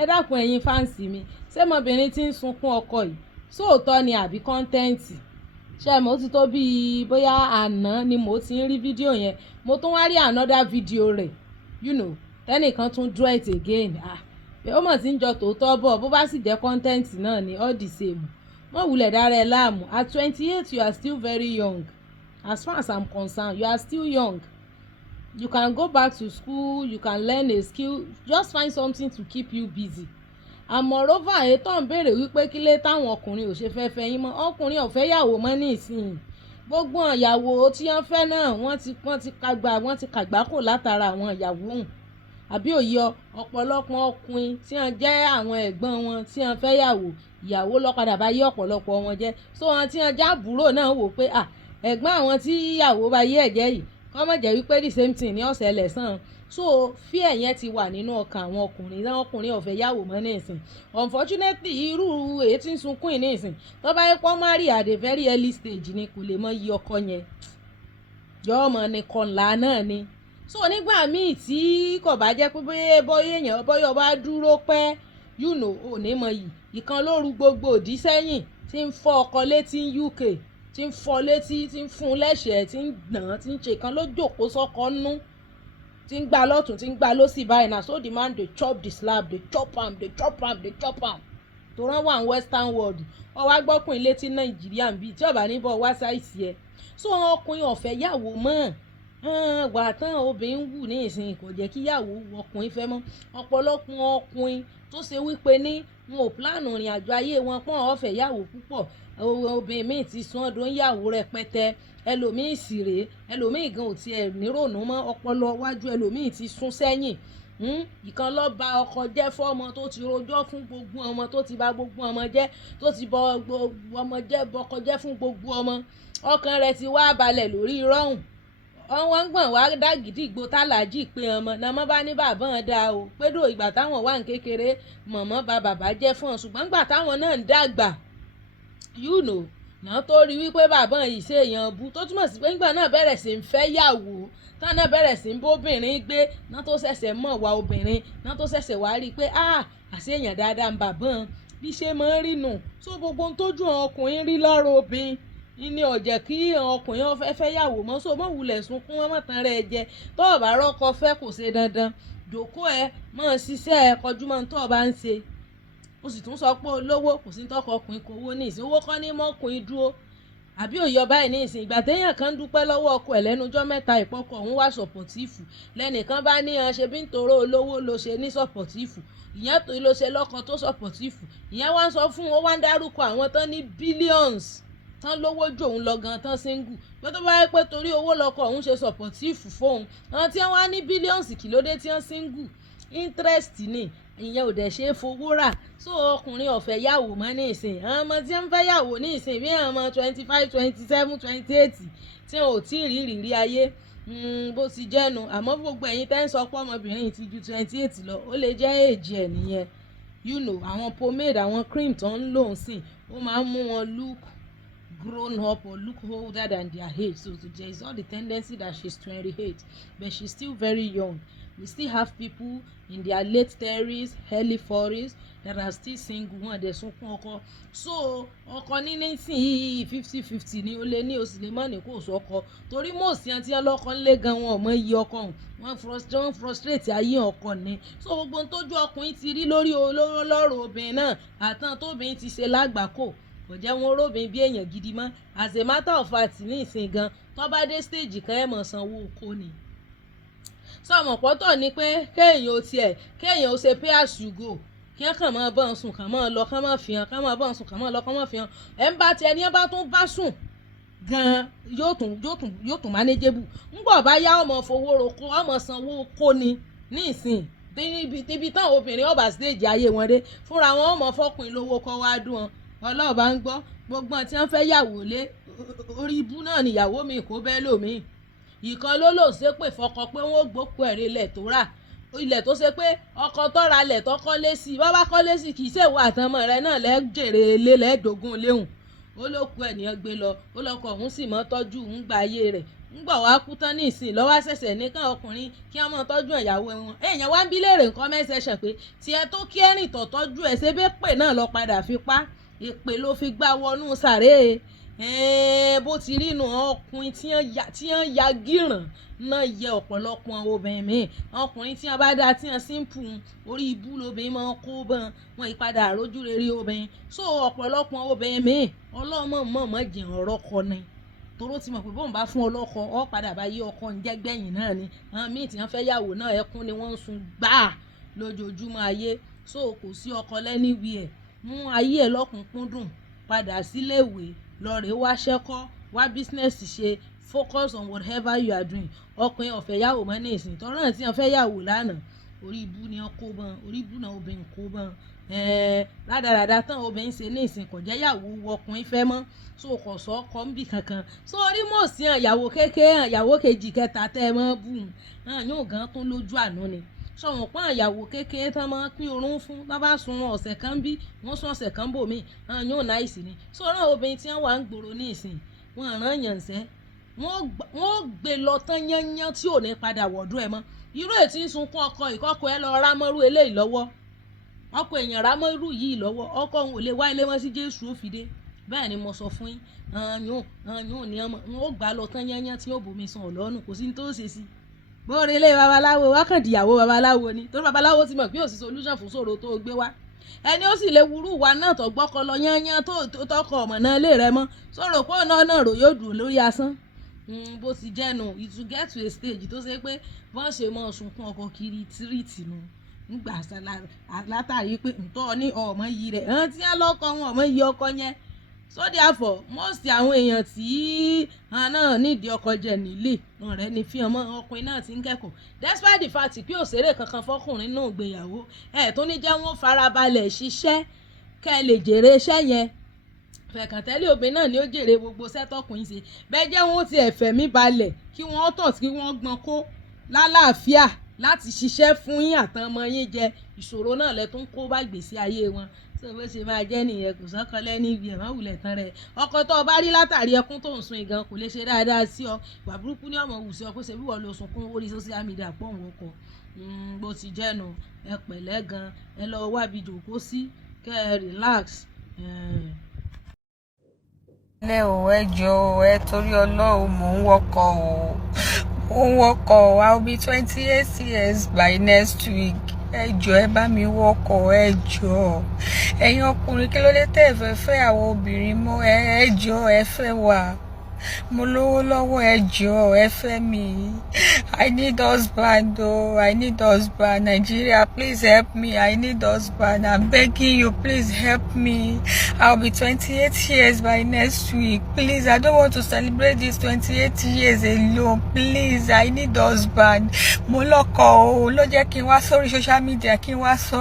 ẹ dákun ẹ̀yin fáǹsì mi ṣé ọmọbìnrin tí ń sunkún ọkọ yìí sóòótọ́ ni àbí kọ́ńtẹ́ǹtì ṣe mo ti tó bíi bóyá àná ni mo ti ń rí fídíò yẹn mo tún wá rí another video rẹ̀ tẹ́nìkan tún draw it again ó mọ̀ tí ń jọ tòótọ́ bọ̀ bó bá sì jẹ́ kọ́ńtẹ́ǹtì náà ni all the same wọ́n wulẹ̀ dára ẹ láàmú at 28 you are still very young as far as I'm concerned you are still young. You can go back to school, you can learn a skill, just find something to keep you busy. And moreover, ètò ń béèrè wípé kí lé táwọn ọkùnrin ò ṣe fẹ́ fẹ́ yín mọ́, ọkùnrin ò fẹ́ yàwó mọ́ ní ìsìn. Gbogbo ìyàwó tí wọ́n fẹ́ náà wọ́n ti kàgbákò látara àwọn ìyàwó hùn. Àbí òye ọ̀pọ̀lọpọ̀ ọkùnrin tí wọ́n jẹ́ àwọn ẹ̀gbọ́n wọn tí wọ́n fẹ́ ìyàwó lọ́padà bá yé ọ̀pọ̀lọpọ̀ wọn jẹ́. So wọn tí wọ́n já àbúrò náà wò pé ẹ̀gbọ́n àwọn tí ìyàwó bá yé ẹ̀jẹ̀ yìí kọ́ mọ̀ jẹ́ wípé the same thing ní ọ̀sẹ̀ lẹ́sàn-án. So fear yẹn ti wà nínú ọkàn àwọn ọkùnrin náà ọkùnrin ò fẹ́ yàwó mọ́ ní ìsìn. Unfortunately irú èyí tí ń sunkún ní ìsìn tó bá yẹ kó marry at a very early stage ni kò lè mọ iye ọkọ yẹn yọ ọmọ nìkan ńlá náà ni. So nígbà míì tí kò bá jẹ́ pé bóyá ọba dúró pẹ́ ò ní mọ yìí ìkan lóru gbogbo òdì sẹ́yìn tí ń fọ́ ọkọ létí UK tí ń fọ́ létí tí ń fún lẹ́sẹ̀ẹ́ tí ń gbọ̀n tí ń ṣe kan ló jókòó sọ́kọ nú tí ń gbá lọ́tún tí ń gbá lọ́sì báyìí na so the man dey chop the slab dey chop am tó rán wà ní western world ọwọ́ agbọ́kùnrin létí Nàìjíríà ń bí tí ọba níbọ̀ wá sáìsì ẹ̀ so ọkùnrin ọ̀fẹ́ yàwó mọ́ wà tán obìnrin wù ní ìsìn kò jẹ́ kí yàwó ọkùnrin fẹ́ mọ́ ọ̀pọ̀lọpọ̀ ọkùnrin tó ṣe wípé ní wọn ò pílánù ìrìn àjò ayé wọn pọ́n ọ̀fẹ́ yàwó púpọ̀ obìnrin míì ti sún ọdún yàwó rẹpẹtẹ ẹlòmíì sì rèé ẹlòmíì gan ò tiẹ̀ nírònú mọ́ ọpọlọ wájú ẹlòmíì ti sún sẹ́yìn ìkan ló ba ọkọ jẹ́ fọ́mọ tó ti rojọ́ fún gbogbo ọmọ tó ti bà gbogbo ọmọ jẹ́ tó ti bọ gbogbo ọmọ jẹ́ bọkọ jẹ́ fún gbogbo ọmọ ọkàn rẹ̀ ti wá balẹ̀ lórí rọ́hùn wọ́n ń gbọ̀n wá dágídígbò tálàjì pé ọmọ náà mọ́ bá ní bàbá wọn dá o pédò ìgbà táwọn wà ní kékeré mọ̀mọ́ bá bàbá jẹ́ fún ọ ṣùgbọ́n ìgbà táwọn náà ń dàgbà náà tó rí wípé bàbá yìí ṣe èèyàn bú tó túmọ̀ sí pé nígbà náà bẹ̀rẹ̀ sí ń fẹ́ yàwó tán náà bẹ̀rẹ̀ sí ń bóbìnrin gbé náà tó ṣẹ̀ṣẹ̀ mọ̀ wá obìnrin náà tó ṣẹ̀ṣẹ̀ wá rí i pé àṣé èèyàn dáadáa ń bàbá bí ṣe máa ń rí nù so gbogbo ohun tójú ọkùnrin rí lọ́rọ̀ obìnrin ní ọ̀jẹ̀ kí ọkùnrin fẹ́ yàwó mọ́ so mọ́ wulẹ̀ sunkún wọn mọ̀tàn rẹ̀ jẹ tó o bá rọ́kọ fẹ́ kò ṣe dandan jòkó ẹ mọ̀ ṣiṣẹ́ ẹ kọjú mọ́ tó o bá ń ṣe ó sì tún sọ pé olówó kò sí tọkọ ọkùnrin kò wó ní ìsìn owó kọ́ ní mọ́kùnrin dúró àbí òye ọba ẹ̀ ní ìsìn ìgbà téèyàn kan dúpẹ́ lọ́wọ́ ọkọ ẹ̀ lẹ́nujọ́ mẹ́ta ìpọkọ̀ òun wá sọ̀pọ̀tífù lẹ́nìkan bá ní ṣe bí ń toró olówó ló ṣe ní sọ̀pọ̀tífù ìyẹn tó ló ṣe lọ́kọ tó sọ̀pọ̀tífù ìyẹn wá ń sọ fún ó wá ń dárúkọ àwọn tán ní billions tán lówó jò òun lọ gan tán single pé tó bá yẹ pé torí owó lọ́kọ òun ṣe sọ̀pọ̀tífù fóun àwọn tí wọ́n wá ní billions kìlódé tí wọ́n single interest ni ìyẹn ò dẹ̀ ṣe é fowó rà so ọkùnrin ọ̀fẹ́ yàwó mọ́ ní ìsìn àwọn ọmọ tí wọ́n fẹ́ yàwó ní ìsìn bí àwọn ọmọ 25 27 28 tí wọn ò tí ì rí ìrírí ayé bó ti jẹ́nu àmọ́ gbogbo ẹ̀yin tẹ́ ń sọ pé ọmọbìnrin ti ju 28 lọ ó lè jẹ́ èjì ẹ̀ nìyẹn àwọn pomade àwọn cream tó ń lò ń sìn ó máa ń mú wọn look grown up or look older than their age so there is all the tendency that she's 28 but she's still very young. We still have people in their late 30s, early 40s that are still single wọn dẹ̀ sunkún ọkọ so ọkọ ní nísìnyí 50-50 ni ó lé ní oṣù lè mọ́ ní kò sọ́kọ torí mọ̀ọ́sì àti ọlọ́kọ ńlẹ̀ gan wọn ò mọ iye ọkọ wọn frustrate ayé ọkọ ni so gbogbo ohun tójú ọkùnrin ti rí lórí lọ́rọ̀ obìnrin náà àtàn tóbìnrin ti ṣe lágbàkó kò jẹ́ wọn róbìn bí èèyàn gidi mọ́ as a matter of fact ní ìsìn gan tó bá dé stage kan ẹ̀ mọ̀ sanwó oko ni sọmọ pọ́tọ̀ ni pé kéèyàn ó ṣe pay as you go kí wọ́n kàn máa bọ́ sùn kàn máa lọ kàn máa fi hàn kàn máa bọ́ sùn kàn máa lọ kàn máa fi hàn ẹ̀ ń bá tiẹ̀ ní ẹ bá tún bá sùn gan yóò tún manageable ńgbọ̀ bá yá ọmọ fowó roko ọmọ sanwó kó ni ní ìsìn níbi táwọn obìnrin ọba stage ayé wọn dé fúnra wọn ọmọ fọkùnrin lówó kọ́ wá dùn wọn ọlọ́ọ̀bá ń gbọ́ gbogbo àti wọn fẹ́ yàwó lé orí ibú náà níyàwó mi kó bẹ́ẹ̀ lómi ìkan ló lò ṣe pé fọkọ pé wọn ò gbókù ẹ̀rí ilẹ̀ tó rà ilẹ̀ tó ṣe pé ọkọ tọ́ra ilẹ̀ tó kọ́lé sí i bàbá kọ́lé sí i kì í ṣèwọ àtọmọ rẹ náà lẹ́jèrè ilé lẹ́ẹ̀dógún léhùn ó ló kú ẹ̀ ní ẹgbẹ́ lọ ó lọkọ̀ òun sì mọ́ tọ́jú ń gba ayé rẹ̀ ńgbọ̀ wá kú tán ní ìsìn lọ́wọ́ ṣẹ̀ṣẹ̀ nìkan ọkùnrin kí wọ́n máa tọ́jú ìyàwó wọn èèyàn wá ń bí léèrè nǹkan mẹ́sẹ̀ṣẹ̀ pé tiẹ̀ tó kí ẹ̀rìn tó tọ́jú ẹ̀ ṣe bẹ́ẹ̀ pè náà lọ padà fi pa èpè ló fi gbá wọnú sàré bó ti rí nu ọkùnrin tí wọ́n ya gíràn náà yẹ ọ̀pọ̀lọpọ̀ obìnrin míì ọkùnrin tí wọ́n bá dá tí wọ́n símpù orí ibú lobìnrin máa ń kó bọ́n wọn ìpadà àrójú rere obìnrin so ọ̀pọ̀lọpọ̀ obìnrin míì ọlọ́mọ jìn ọ̀rọ̀ kọ ni toró ti mọ̀ pé bóun bá fún ọlọ́kọ ọ padà bá yí ọkọ ń jẹ́gbẹ̀yìn náà ni àwọn míì tí wọ́n fẹ́ yàwó náà ẹkún ni wọ́n ń sun gbáà lójoojúmọ́ ayé so kò sí ọkọ lẹ́níwì ẹ̀ mú ayé ẹ̀ lọ́kùnkúndùn padà síléèwé lọ́ọ̀rẹ́ wá ṣẹ́kọ́ wá bísínẹ́sì ṣe focus on whatever you are doing ọkùnrin ọ̀fẹ́ yàwó mọ́ ní ìsìn tọ́rọ̀ náà tí wọ́n fẹ́ yàwó lánàá orí ibú ni wọ́n kó bọ́n orí ibú náà obìnrin kó bọ́n rádaràda tán obìnrin ṣe ní ìsìn kò jẹ́ yàwó ọkùnrin fẹ́ mọ́ so kò sọ ọkọ ń bì kankan so orí mọ̀ sí ìyàwó kékeré ìyàwó kejì kẹta tẹ́ ẹ mọ́ bù yóò gan tún lójú àánú ni sọ̀wọ́n pọ́n ìyàwó kékeré tán máa ń pín orun fún bá bá sun ọ̀sẹ̀ kan bí wọ́n sun ọ̀sẹ̀ kan bò mí yóò náìsì ni so ọ̀rọ̀ obìnrin tí wọ́n wà ń gbòòrò ní ìsìn wọn ràn yànṣẹ́ wọ́n gbé lọ tán yányán tí ò ní padà wọ̀dún ẹ̀ mọ́ irú ètí ń sunkún ọkọ ìkọ́kọ̀ ẹ lọ rámọ́rú eléyìí lọ́wọ́ ọkọ èèyàn rámọ́rú yìí lọ́wọ́ ọkọ òun ò lè wá ilé mọ́ sí Jésù ó fi dé bẹ́ẹ̀ ni mo sọ fún yín yóò ní ọmọ wọn ó gbà lọ tán yányán tí ó bomi san ọ̀lọ́nù kò sí ní tó ṣe sí bóore ilé babaláwo wákàndíyàwó babaláwo ni torí babaláwo ti mọ̀ pé ò sí solution fún ṣòro tó gbé wá ẹni ó sì lè wúrú wa náà tó gbọ́kọ lọ yányán tó tọkọ ọmọ náà lè rẹ mọ́ sọ̀rọ̀ pé ọ̀nà náà rò yóò dùn lórí asán bó ti jẹ́nu it will get to a stage tó ṣe pé wọ́n ṣe mọ́ sunkún ọkọ kiri tírìtì nu nígbà látàrí pé ntọ́ ní ọmọ yìí rẹ̀ hàn tí wọ́n lọ́kọ wọn ọmọ yìí ọkọ yẹn so therefore most àwọn èèyàn tí náà nídìí ọkọ jẹ nílé rẹ ní fi ọmọ ọkùnrin náà ti ń kẹ́kọ̀ọ́ despite the fact pé òṣèré kankan fọkùnrin náà gbéyàwó tó ní jẹ́ wọ́n farabalẹ̀ ṣiṣẹ́ kẹ́ ẹ lè jèrè iṣẹ́ yẹn fẹ̀kàntẹ́lẹ̀ obìnrin náà ni ó jèrè gbogbo sẹ́tọ̀kùnrin ṣe bẹ́ẹ̀ jẹ́ wọn ti ẹ̀fẹ̀ mí balẹ̀ kí wọ́n tọ̀ kí wọ́n gbọ́n kó lálàáfíà láti ṣiṣẹ́ fún yín àtọmọ yín jẹ ìṣòro náà lẹ tún kó bá gbèsè ayé wọn tó bó ṣe máa jẹ́ nìyẹn kò sọ́kọ lẹ́ni ibi ẹ̀ má wulẹ̀ tán rẹ̀ ọkọ tó o bá rí látàrí ẹkún tó ń sun ìgan kò lè ṣe dáadáa sí ọ ìwà burúkú ní ọmọ wù sí ọ pé ṣe bí wọ́n lo sunkún orí social media pọ̀ wọ́n kọ bó ti jẹ́nu ẹ pẹ̀lẹ́ gan ẹ lọ wábi jòkó sí kẹ́ ẹ relax. ilé o ẹ jọ̀ọ́ ẹ torí Ọlọ́run mò ń wọkọ̀ o I'll be 28 years by next week ẹ jọ̀ọ́ ẹ bá mi wọkọ̀ ẹ jọ̀ọ́ ẹ̀yin ọkùnrin kí ló dé tẹ́ ẹ fẹ́ fẹ́ àwọn obìnrin mọ́ ẹ jọ̀ọ́ ẹ fẹ́ wà mo lówó lọ́wọ́ ẹ jọ̀ọ́ ẹ fẹ́ mi I need husband I need husband Nigeria please help me I need husband I'm begging you please help me I'll be 28 years by next week please I don't want to celebrate this 28 years alone please I need husband mo lọ́kọ o ló jẹ́ kí n wá sórí social media kí n wá sọ